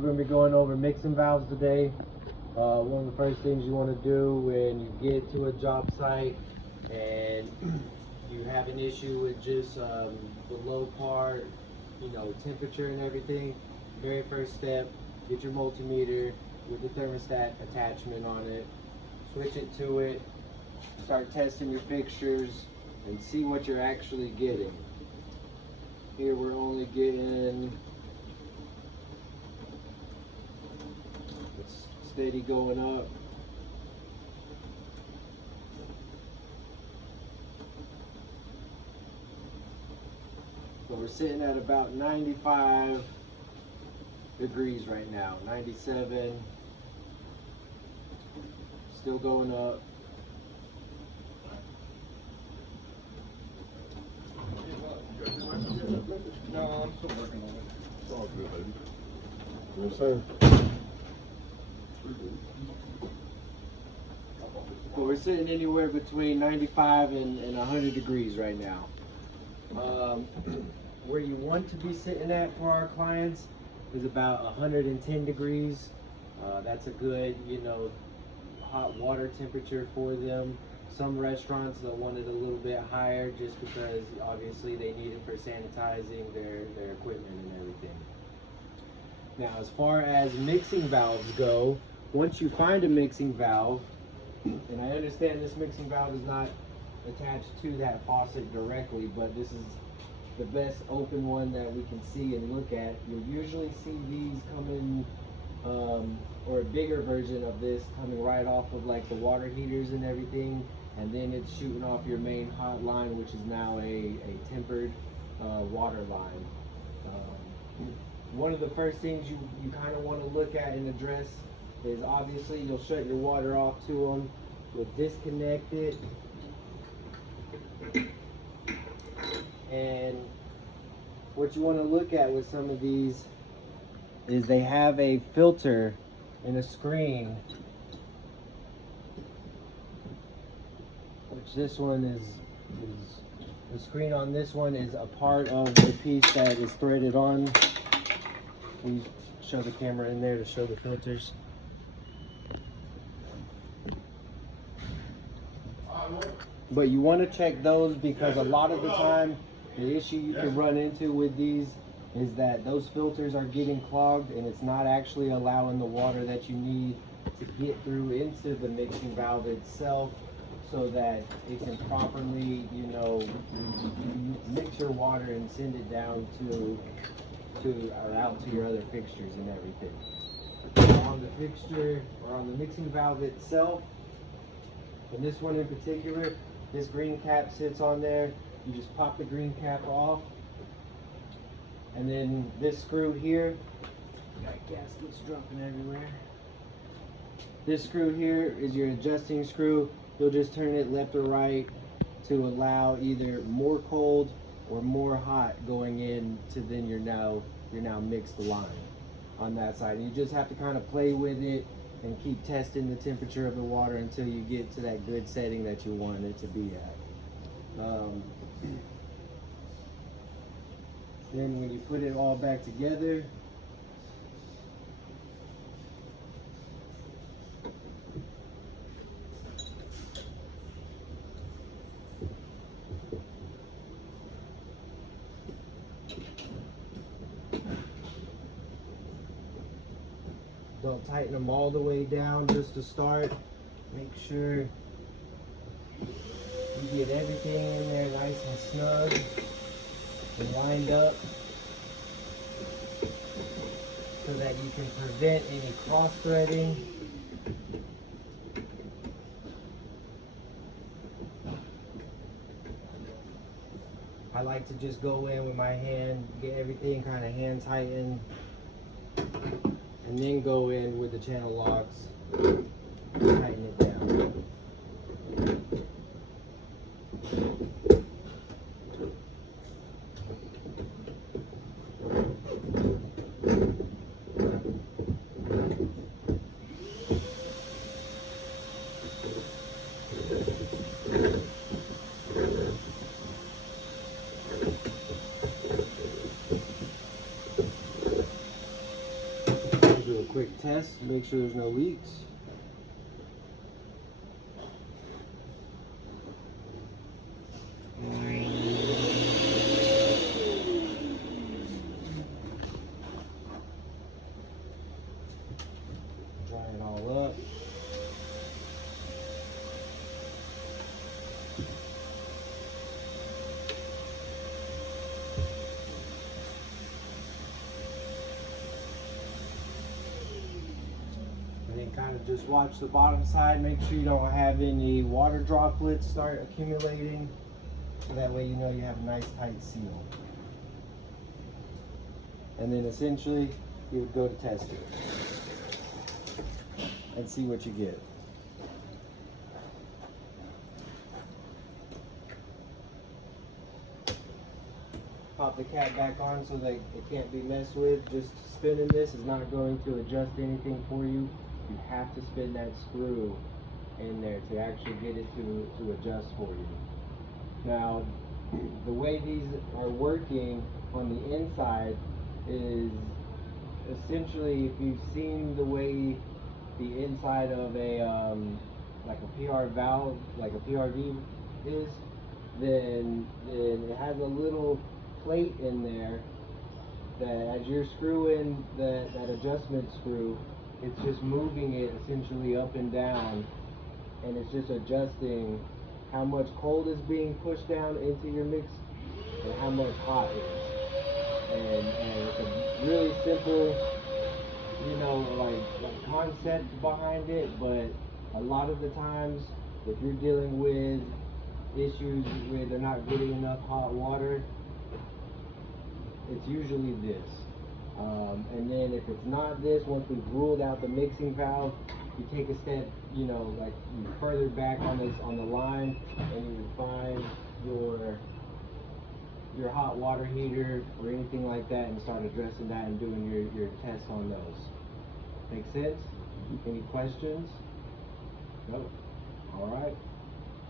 We're going to be going over mixing valves today. One of the first things you want to do when you get to a job site and you have an issue with just the low part, temperature and everything, very first step, get your multimeter with the thermostat attachment on it, switch it to it, start testing your fixtures and see what you're actually getting. Here we're only getting steady going up. So we're sitting at about 95 degrees right now, 97, still going up. No, I'm still working on it. It's all good, baby. Yes, sir. So we're sitting anywhere between 95 and 100 degrees right now. Where you want to be sitting at for our clients is about 110 degrees. That's a good, hot water temperature for them. Some restaurants, they'll want it a little bit higher just because obviously they need it for sanitizing their equipment and everything. Now, as far as mixing valves go, once you find a mixing valve, and I understand this mixing valve is not attached to that faucet directly, but this is the best open one that we can see and look at. You'll usually see these coming, or a bigger version of this coming right off of like the water heaters and everything, and then it's shooting off your main hot line, which is now a tempered water line. One of the first things you kind of want to look at and address is obviously you'll shut your water off to them, you'll disconnect it, and what you want to look at with some of these is they have a filter and a screen, which this one is the screen on this one is a part of the piece that is threaded on. We show the camera in there to show the filters. But you want to check those because a lot of the time the issue you can run into with these is that those filters are getting clogged and it's not actually allowing the water that you need to get through into the mixing valve itself so that it can properly, mix your water and send it down to or out to your other fixtures and everything. On the fixture or on the mixing valve itself, and this one in particular, this green cap sits on there. You just pop the green cap off, and then this screw here, got gaskets dropping everywhere. This screw here is your adjusting screw. You'll just turn it left or right to allow either more cold or more hot going in to then you're now mixed line on that side. And you just have to kind of play with it and keep testing the temperature of the water until you get to that good setting that you want it to be at. Then when you put it all back together, don't tighten them all the way down just to start. Make sure you get everything in there nice and snug and lined up so that you can prevent any cross threading. I like to just go in with my hand, get everything kind of hand tightened, and then go in with the channel locks, tighten it down. quick test, make sure there's no leaks. Dry it all up. And then kind of just watch the bottom side, make sure you don't have any water droplets start accumulating. So that way you know you have a nice tight seal. And then essentially you would go to test it and see what you get. Pop the cap back on so that it can't be messed with. Just spinning this is not going to adjust anything for you. You have to spin that screw in there to actually get it to adjust for you. Now, the way these are working on the inside is essentially, if you've seen the way the inside of a like a PR valve, like a PRV is, then it has a little plate in there that as you're screwing that adjustment screw, it's just moving it essentially up and down, and it's just adjusting how much cold is being pushed down into your mix and how much hot is. And it's a really simple, you know, like concept behind it, but a lot of the times if you're dealing with issues where they're not getting enough hot water, it's usually this. And then if it's not this, once we've ruled out the mixing valve, you take a step, you know, like you further back on the line, and you would find your hot water heater or anything like that and start addressing that and doing your tests on those. Make sense? Any questions? No? All right.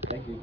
Thank you.